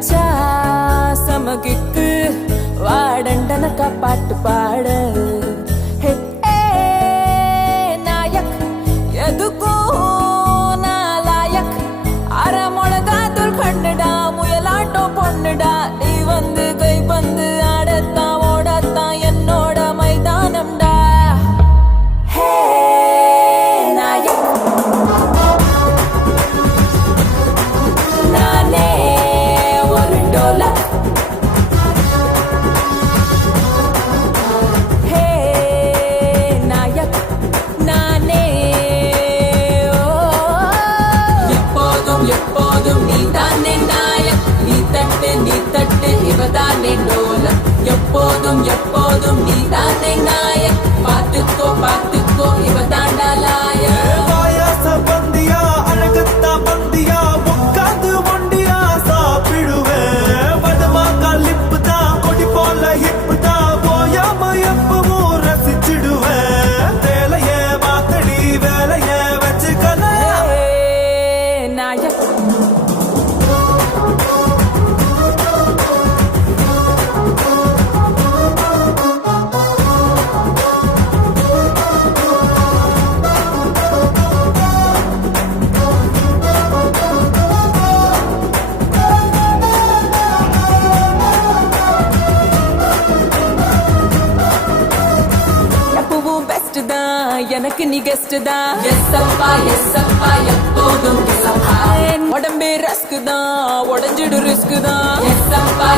அடிச்சா சமகிக்கு வாடண்டனக்கா பாட்டு பாடு நாயக் எதுக்கும் நாலாயக் அரை மொளகா தூள் கண்ணுடா முயலாட்டம் பொண்ணுடா நீ வந்து கை பந்து ஆடத்தான் ஓடத்தான் என்னோட மைதானம்டா ஹே நாயக் நானே ஒரு டோலக் ஹே நாயக் நானே எப்போதும் எப்போதும் நீ தானே நாயக் நீ தட்டு இவதானே டோலக் எப்போதும் எப்போதும் நீ தானே நாயக் பார்த்துக்கோ பார்த்துக்கோ இவதாண்டா லாயக் பாயாச பந்தியா அழகத்தா பந்தியா உட்காந்து ஒண்டியா சாப்பிடுவேன் வடமாக்கா லிப்பு தான் கொடி போல ஹிப்பு தான் போயாம எப்பவும் ரசிச்சிடுவேன் வேலைய மாத்தடி வேலைய வச்சுக்கல நாயக் எப்பவும் பெஸ்ட் தான் எனக்கு நீ கெஸ்ட் தான் எஸ் அப்பா எப்போதும் எஸ் அப்பா உடம்பே ரஸ்க் தான் உடஞ்சிடு ரிஸ்க் தான் எஸ் அப்பா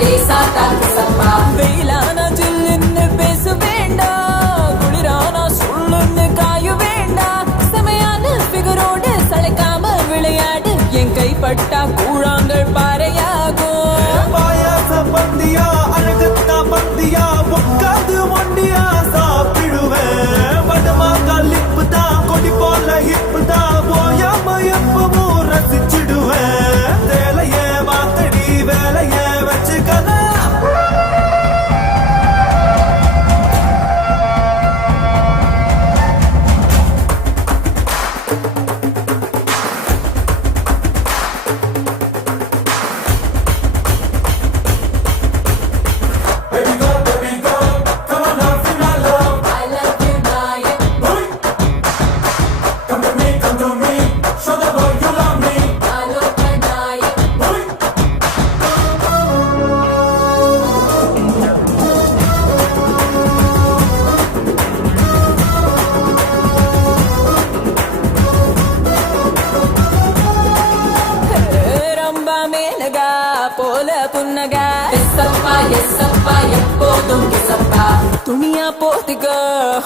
லேசா தாக்கு சப்பா வெயிலான ஜில்லுன்னு பேச வேண்டாம் குளிரான சொல்லுன்னு காய வேண்டாம் செமையான ஃபிகரோடு சளைக்காம விளையாடு என் கைப்பட்டா கூழாங்கள் பாறையாகும் பாயாச பந்தியா அழகத்தா பந்தியா உட்காந்து ஒண்டியா சாப்பிடுவேன் வடமாக்கா லிப்பு தான் கொடி போல ஹிப்பு தான் போயாம எப்பவும் ரசிச்சிடுவேன் வேலைய மாத்தடி வேலைய வச்சுக்கல I love you Naik ஆலோக Naik ரொம்ப மேனகா போல புன்னகா எஸ் அப்பா எப்போதும் எஸ் அப்பா துணியா போத்திக்க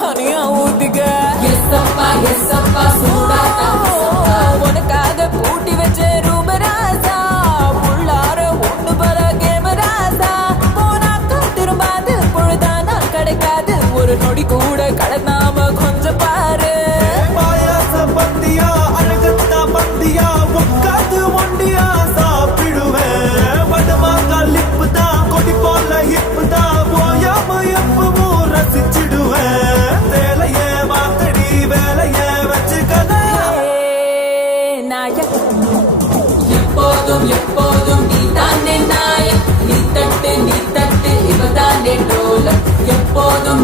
ஹனியா ஊத்திக்க எஸ் அப்பா சூடா தாக்கு சப்பா உனக்காக பூட்டி வச்ச ரூபராசா உள்ளார ஒண்ணு பல கேமராசா போனாக்கா திரும்பாது பொழுதானா கிடைக்காது ஒரு நொடி கூட கடந்தாம கொஞ்சம் பாரு பாயாச பந்தியா அழகத்தா பந்தியா உட்காந்து ஒண்டியா சாப்பிடுவேன் வடமாக்கா லிப்பு தான் கொடி போல ஹிப்பு தான் போயாம எப்பவும் ரசிச்சிடுவேன் வேலைய மாத்தடி வேலைய வச்சுக்கல நாயக் எப்போதும் எப்போதும் நீ தானே நாயக் நீ தட்டு இவதானே டோலக் எப்போதும்